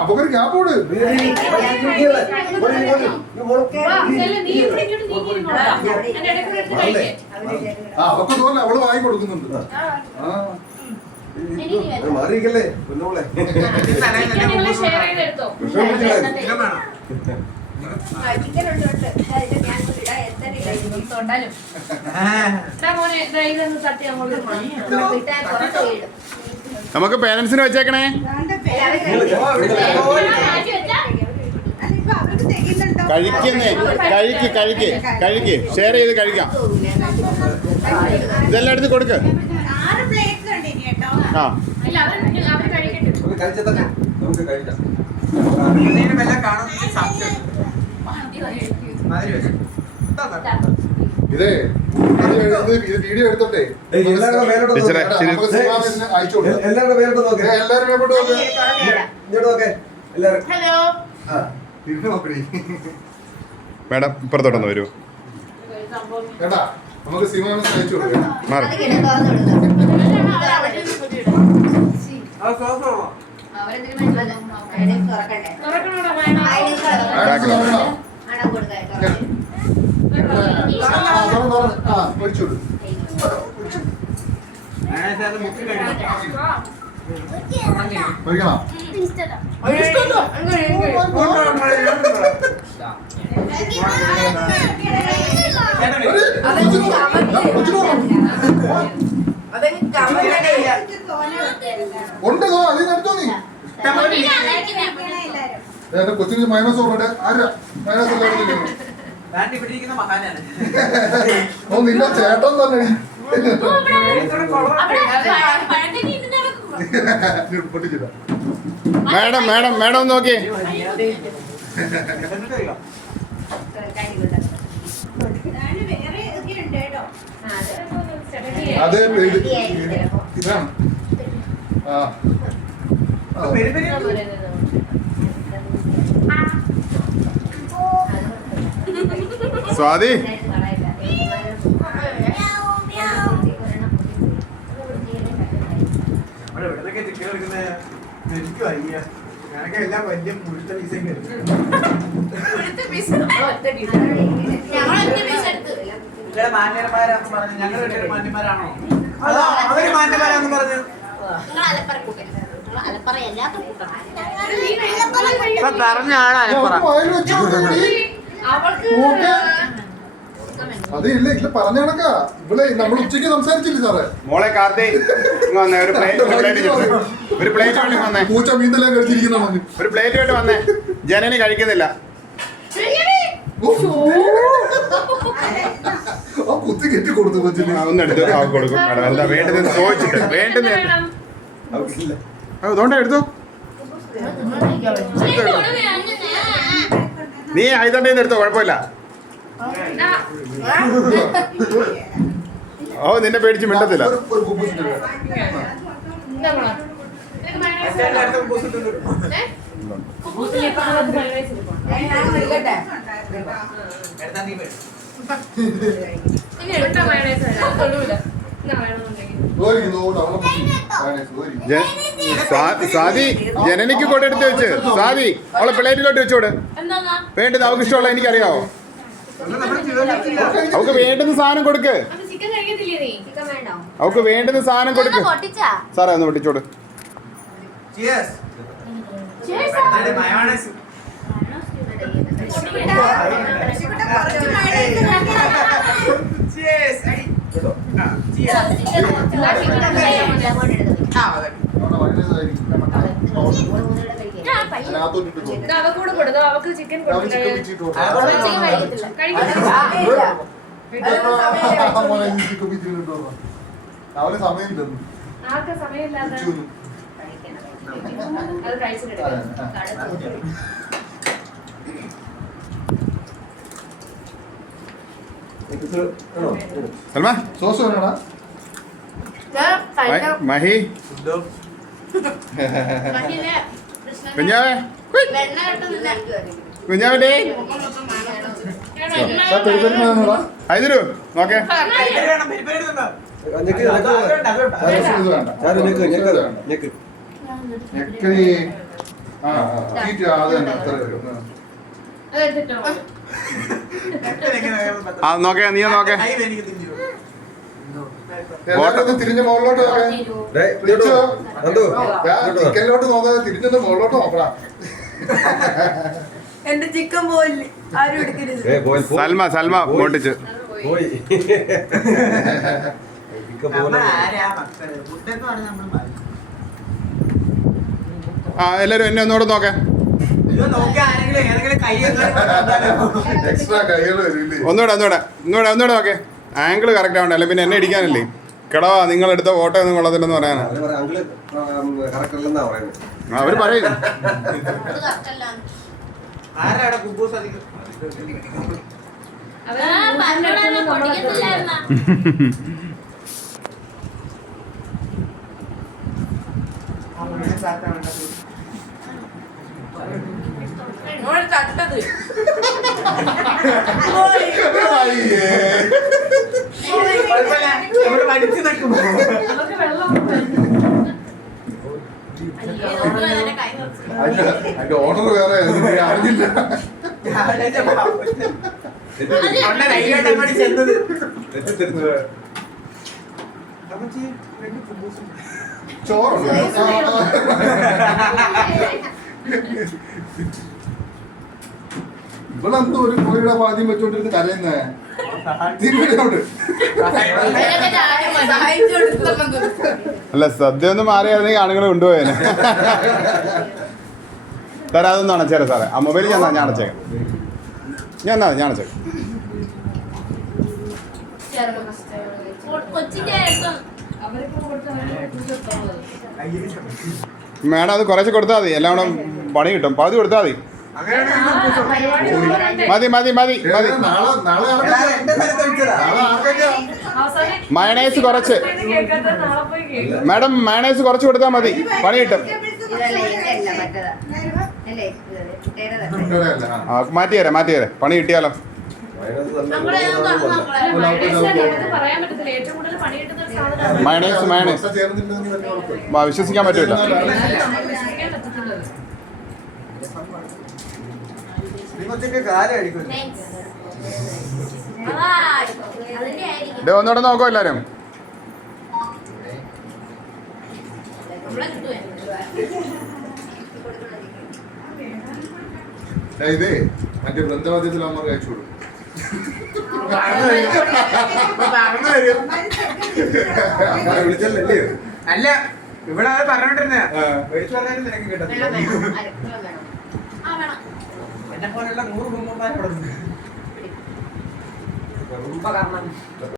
അപ്പൊക്കൊരു ഗ്യാപ്പോട് അവർക്ക് തോന്നല അവള് വാങ്ങി കൊടുക്കുന്നുണ്ട്. മാറിയിരിക്കല്ലേ കുഞ്ഞോളെ നമുക്ക് പേരൻസിന് വെച്ചേക്കണേ. കഴിക്കുന്നേ കഴിക്ക് ഷെയർ ചെയ്ത് കഴിക്കാം. ഇതെല്ലാം എടുത്ത് കൊടുക്ക്. ആ ഇതേ വീഡിയോ എടുത്തോട്ടെ മാഡം ഇപ്പുറത്തോട്ടൊന്ന് വരൂ. കേട്ടാ നമുക്ക് സിനിമ അയച്ചു കൊടുക്കാം. ഉണ്ടോ അതിനടുത്തോ നീ കൊച്ചിന് മൈനസ് ഓർമ്മ ആരാ മൈനസ് നിന്റെ ചേട്ടൻ തന്നെ പൊട്ടിച്ചില്ല. മാഡം മാഡം മാഡം നോക്കിയേ. അതെ ഇതാണ്. സ്വാതി എല്ലാം വലിയ മുഴുത്ത പീസയും മാന്യന്മാരാന്ന് പറഞ്ഞു. ഞങ്ങൾ മാന്യന്മാരാണോ? അവര് മാന്യന്മാരാന്ന് പറഞ്ഞു. അത് ഇല്ല ഇല്ല പറഞ്ഞ കണക്കാ. ഇവിടെ നമ്മൾ ഉച്ചയ്ക്ക് സംസാരിച്ചില്ലേ സാറേ? മോളെ കാർത്തി ഒരു പ്ലേറ്റ് വേണ്ടി വന്നേ. പൂച്ച മീന്തെല്ലാം കഴിച്ചിരിക്കുന്ന ഒരു പ്ലേറ്റ് വേണ്ടി വന്നേ. ജനനി കഴിക്കുന്നില്ല. കുത്തി കെട്ടി കൊടുത്തു കൊച്ചിന്. ഒന്നെടുത്ത് കൊടുക്കും മാഡം. എന്താ വേണ്ടതെന്ന് ചോദിച്ചിട്ട് വേണ്ടുന്ന അതുകൊണ്ടാ എടുത്തു. നീ ആയതുകൊണ്ടേന്ന് എടുത്തോ, കുഴപ്പമില്ല. ഓ നിന്നെ പേടിച്ച് മിണ്ടത്തില്ല. സാദി ജനനിക്ക് കൊണ്ടെടുത്ത് വെച്ച് സാദി അവളെ പ്ലേറ്റിലോട്ട് വെച്ചോട്. വേണ്ടത് അവൾക്ക് ഇഷ്ടമുള്ള എനിക്കറിയാവോ. അവക്ക് വേണ്ടുന്ന സാധനം കൊടുക്ക്. അവക്ക് വേണ്ടുന്ന സാധനം കൊടുക്ക്. സാറേ ഒന്ന് പൊട്ടിച്ചോട്. അവക്ക് ചിക്കൻ അവന് സമയമില്ലെന്ന് സൽമാ സോസ് വേണോടാ? മഹി കുഞ്ഞാവേ കുഞ്ഞാവേ അതിരു നോക്കേ ചാരു ഇത് വേണ്ട. ഞെക്ക് നീ. ആ ചീറ്റ് അത് തന്നെ അത്ര വരും. ആ നോക്കേ നീ നോക്കേ. എല്ലാവരും ഒന്ന് തിരിഞ്ഞ് മുകളിലോട്ട് നോക്കേ. ചിക്കനിലോട്ട് നോക്കാതെ തിരിഞ്ഞൊന്ന് മുകളിലോട്ട് നോക്കടാ. എന്റെ ചിക്കൻ പോയില്ലേ ആരും എടുക്കരുത്. സൽമ മോട്ടിച്ച്. ആ എല്ലാരും എന്നെ ഒന്നുകൂടെ നോക്കേ. എക്സ്ട്രാ കൈകൾ വരില്ലേ? ഒന്നുകൂടെ നോക്കേ. ആംഗിൾ കറക്റ്റ് ആവണ്ടേ, അല്ലെ പിന്നെ എന്നെ ഇടിക്കാനല്ലേ. കിടവാ നിങ്ങൾ എടുത്ത ഫോട്ടോ ഒന്നും കൊള്ളത്തില്ലെന്ന് പറയാനാ അവര് പറയും. ചട്ടത് അതിന്റെ ഓർഡർ വേറെ അറിഞ്ഞില്ല. ചോറുണ്ട്. ഇവളെന്തോ ഒരു കോഴിയുടെ പാദ്യം വെച്ചോണ്ടിരുന്ന് കരയുന്നേ. തിരിഞ്ഞോട്ട് അല്ല സദ്യ ഒന്ന് മാറിയായിരുന്നെങ്കിൽ ആണുങ്ങൾ കൊണ്ടുപോയേനെ. തരാ അതൊന്നും അണച്ചേരാ സാറേ. ആ മൊബൈൽ ഞാൻ അടച്ചേക്കാം. ഞാൻ അടച്ചേക്കാം. മേഡം അത് കുറച്ച് കൊടുത്താൽ മതി. എല്ലാം കൂടെ പണി കിട്ടും. പകുതി കൊടുത്താൽ മതി. മതി. മയണൈസ് കുറച്ച് മാഡം മയണൈസ് കുറച്ച് കൊടുത്താൽ മതി. പണി കിട്ടും. മാറ്റിയേരെ പണി കിട്ടിയാലോ. മയണൈസ് വിശ്വസിക്കാൻ പറ്റില്ല. ഒന്നുകൂടെ നോക്കോ എല്ലാരും. ഇതേ മറ്റേ വൃന്ദവാദ്യത്തിലാകുമ്പോൾ കഴിച്ചു കൊടുക്കും. വിളിച്ചല്ലേ? അല്ല ഇവിടെ അത് പറഞ്ഞോണ്ടിരുന്ന വിളിച്ചു പറഞ്ഞാലും നിനക്ക് കിട്ടത്തില്ല. എന്നെ പോലുള്ള 100 കുമ്പന്മാരെ